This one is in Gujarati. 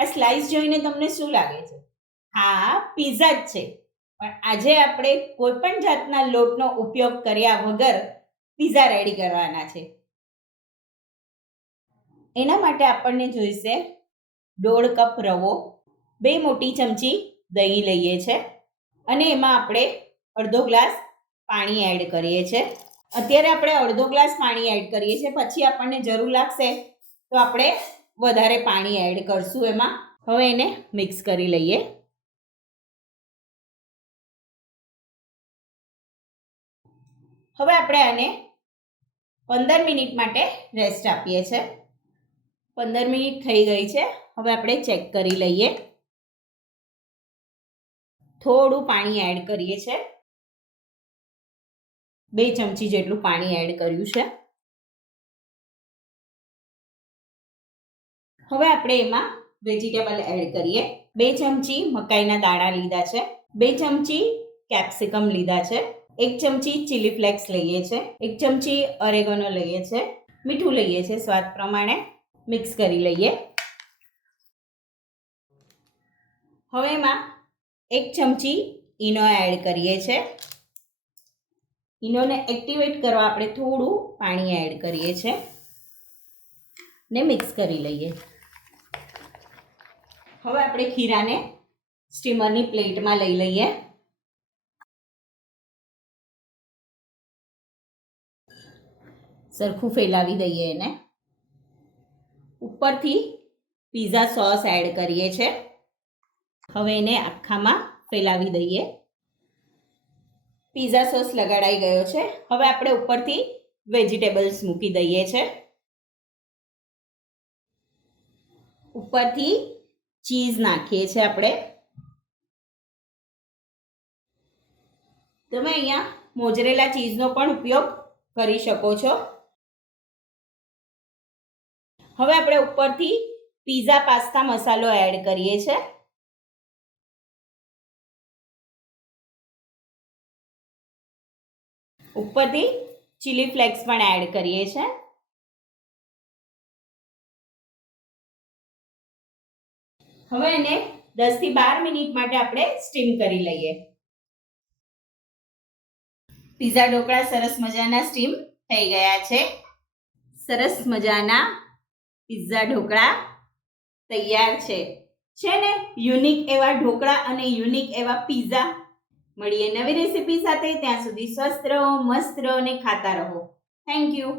આ સ્લાઇસ જોઈને તમને શું લાગે છે? હા, પિઝા જ છે. પણ આજે આપણે કોઈ પણ જાતના લોટનો ઉપયોગ કર્યા વગર પિઝા રેડી કરવાના છે. એના માટે આપણને જોઈશે 1.5 કપ રવો, 2 મોટી ચમચી દહીં લઈએ છે અને એમાં આપણે અડધો ગ્લાસ પાણી એડ કરીએ છીએ. અત્યારે આપણે અડધો ગ્લાસ પાણી એડ કરીએ છીએ, પછી આપણને જરૂર લાગશે તો આપણે વધારે પાણી એડ કરશું એમાં. હવે એને મિક્સ કરી લઈએ. હવે આપણે આને 15 મિનિટ માટે રેસ્ટ આપીએ છીએ. 15 મિનિટ થઈ ગઈ છે. હવે આપણે ચેક કરી લઈએ. થોડું પાણી એડ કરીએ છીએ. 2 ચમચી જેટલું પાણી એડ કર્યું છે. હવે આપણે એમાં વેજીટેબલ એડ કરીએ. 2 ચમચી મકાઈના દાણા લીધા છે, 2 ચમચી કેપ્સિકમ લીધા છે, 1 ચમચી ચીલી ફ્લેક્સ લઈએ છે, 1 ચમચી ઓરેગનો લઈએ છે, મીઠું લઈએ છે સ્વાદ પ્રમાણે. મિક્સ કરી લઈએ. હવે એમાં 1 ચમચી ઈનો એડ કરીએ છે. ઈનોને એક્ટિવેટ કરવા આપણે થોડું પાણી એડ કરીએ છે ને મિક્સ કરી લઈએ. હવે આપણે ખીરાને સ્ટીમરની પ્લેટમાં લઈ લઈએ. સરખું ફેલાવી દઈએ એને. ઉપરથી પિઝા સોસ એડ કરીએ છે. હવે એને આખામાં ફેલાવી દઈએ. પિઝા સોસ લગાડાઈ ગયો છે. હવે આપણે ઉપરથી વેજીટેબલ્સ મૂકી દઈએ છે. ઉપરથી ચીઝ નાખીએ છીએ આપણે. તમે અહીંયા મોઝરેલા ચીઝનો પણ ઉપયોગ કરી શકો છો. હવે આપણે ઉપરથી પિઝા પાસ્તા મસાલો એડ કરીએ છે. ઉપરથી ચીલી ફ્લેક્સ પણ એડ કરીએ છે. હવે એને 10 થી 12 મિનિટ માટે આપણે સ્ટીમ કરી લઈએ. પિઝા ઢોકળા સરસ મજાના સ્ટીમ થઈ ગયા છે. સરસ મજાના પિઝા ઢોકળા તૈયાર છે. છે ને યુનિક એવા ઢોકળા અને યુનિક એવા પિઝા. મળીએ નવી રેસીપી સાથે. ત્યાં સુધી સ્વસ્થ રહો, મસ્ત રહો અને ખાતા રહો. Thank you.